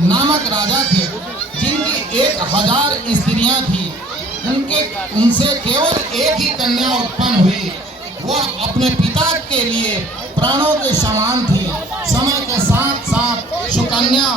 नामक राजा थे जिनकी 1000 स्त्रियां थी। उनसे केवल एक ही कन्या उत्पन्न हुई। वह अपने पिता के लिए प्राणों के समान थी। समय के साथ साथ सुकन्या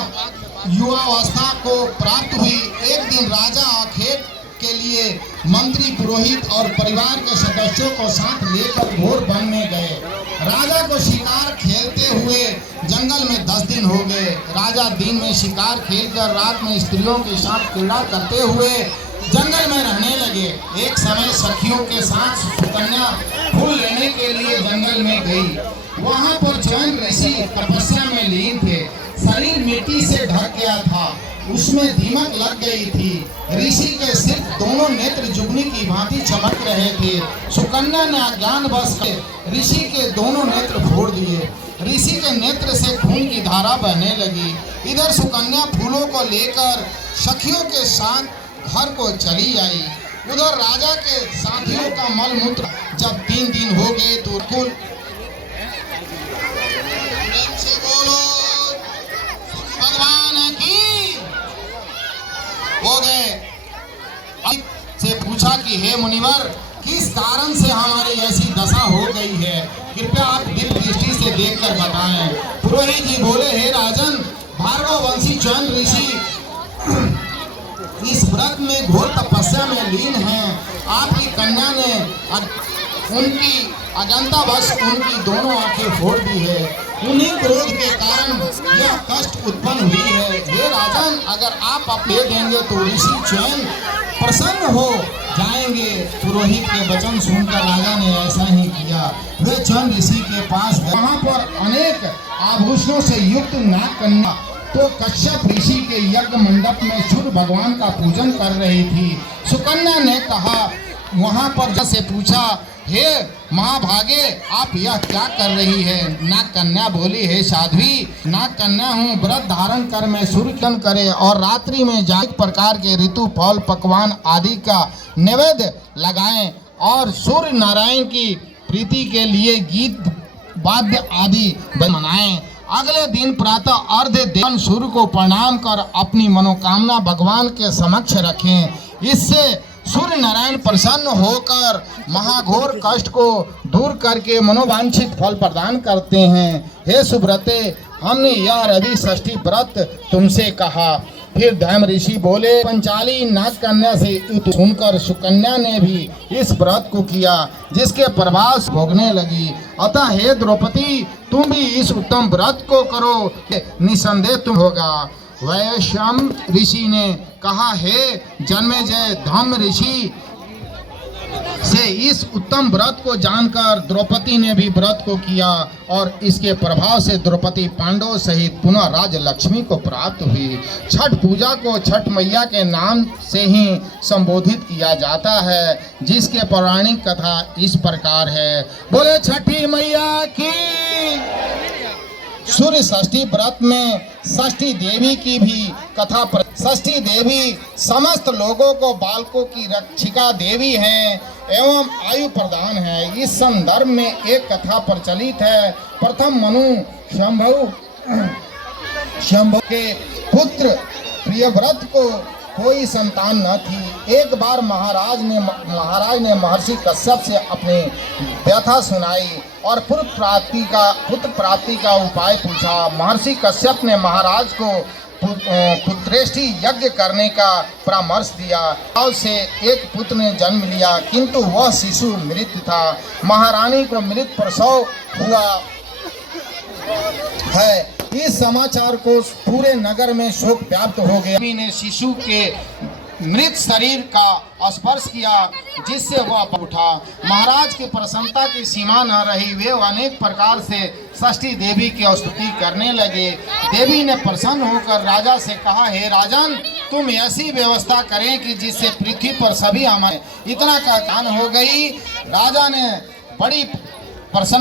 युवावस्था को प्राप्त हुई। एक दिन राजा आखेट के लिए मंत्री, पुरोहित और परिवार के सदस्यों को साथ लेकर घोर वन में गए। राजा को शिकार खेलते हुए जंगल में 10 दिन हो गए। राजा दिन में शिकार खेलकर रात में स्त्रियों के साथ क्रीड़ा करते हुए जंगल में रहने लगे। एक समय सखियों के साथ सुकन्या फूल लेने के लिए जंगल में गई। वहां पर चैन ऋषि तपस्या में लीन थे। शरीर मिट्टी से ढक गया था, उसमें दीमक लग गई थी। ऋषि के सिर्फ दोनों नेत्र जुगनी की भांति चमक रहे थे। सुकन्या ने अज्ञानवश ऋषि के दोनों नेत्र फोड़ दिए। ऋषि के नेत्र से खून की धारा बहने लगी। इधर सुकन्या फूलों को लेकर सखियों के साथ घर को चली आई। उधर राजा के साथियों का मल मूत्र जब 3 दिन हो गए तो कुल से बोलो भगवान की हो गए। से पूछा कि हे मुनिवर, किस कारण से हमारी ऐसी दशा हो गई है, कृपया आप दिव्य दृष्टि से देखकर बताएं। पुरोहित जी बोले, हे राजन, भार्गव वंशी चैन ऋषि इस व्रत में घोर तपस्या में लीन हैं। आपकी कन्या ने उनकी अज्ञानतावश उनकी दोनों आंखें फोड़ दी है। उन्हीं क्रोध के कारण यह कष्ट उत्पन्न हुई है। हे राजन, अगर आप अपने देंगे तो ऋषि चैन प्रसन्न हो जाएंगे। पुरोहित के वचन सुनकर राजा ने ऐसा ही किया। वे चैन ऋषि के पास गए। वहाँ पर अनेक आभूषणों से युक्त नाग कन्या तो कश्यप ऋषि के यज्ञ मंडप में सूर्य भगवान का पूजन कर रही थी। सुकन्या ने कहा, वहां पर जैसे पूछा, हे महाभागे, आप यह क्या कर रही है? नाग कन्या बोली, हे साध्वी, नाग कन्या हूँ। व्रत धारण कर मैं सूर्य पूजन करे और रात्रि में जायक प्रकार के ऋतु फल पकवान आदि का नैवेद्य लगाएं और सूर्य नारायण की प्रीति के लिए गीत वाद्य आदि मनाएं। अगले दिन प्रातः अर्घ्य देवन सूर्य को प्रणाम कर अपनी मनोकामना भगवान के समक्ष रखें। इससे सूर्य नारायण प्रसन्न होकर महाघोर कष्ट को दूर करके मनोवांछित फल प्रदान करते हैं। हे सुब्रते, हमने यह रवि षष्ठी व्रत तुमसे कहा। फिर धैम ऋषि बोले, पंचाली नाग कन्या से सुनकर सुकन्या ने भी इस व्रत को किया, जिसके प्रभाव भोगने लगी। अतः हे द्रौपदी, तुम भी इस उत्तम व्रत को करो, निसंदेह तुम होगा। वैश्यम ऋषि ने कहा, हे जन्मेजय, धम्म ऋषि से इस उत्तम व्रत को जानकर द्रौपदी ने भी व्रत को किया और इसके प्रभाव से द्रौपदी पांडवों सहित पुनः राज लक्ष्मी को प्राप्त हुई। छठ पूजा को छठ मैया के नाम से ही संबोधित किया जाता है, जिसके पौराणिक कथा इस प्रकार है। बोले छठी मैया की। सूर्य षष्ठी व्रत में षष्ठी देवी की भी कथा। षष्ठी देवी समस्त लोगों को बालकों की रक्षिका देवी हैं एवं आयु प्रदान है। इस संदर्भ में एक कथा प्रचलित है। प्रथम मनु शंभु के पुत्र प्रियव्रत को कोई संतान न थी। एक बार महाराज ने महर्षि कश्यप से अपनी व्यथा सुनाई और पुत्र प्राप्ति का उपाय पूछा। महर्षि कश्यप ने महाराज को पुत्रेष्टि यज्ञ करने का परामर्श दिया और से एक पुत्र ने जन्म लिया, किंतु वह शिशु मृत था। महारानी को मृत प्रसव हुआ है। इस समाचार को पूरे नगर में शोक व्याप्त हो गया। ने शिशु के मृत शरीर का स्पर्श किया, जिससे वह उठा। महाराज की प्रसन्नता की सीमा न रही। वे अनेक प्रकार से षष्ठी देवी की स्तुति करने लगे। देवी ने प्रसन्न होकर राजा से कहा, हे राजन, तुम ऐसी व्यवस्था करें कि जिससे पृथ्वी पर सभी हमारे इतना का कान हो गई। राजा ने बड़ी प्रसन्न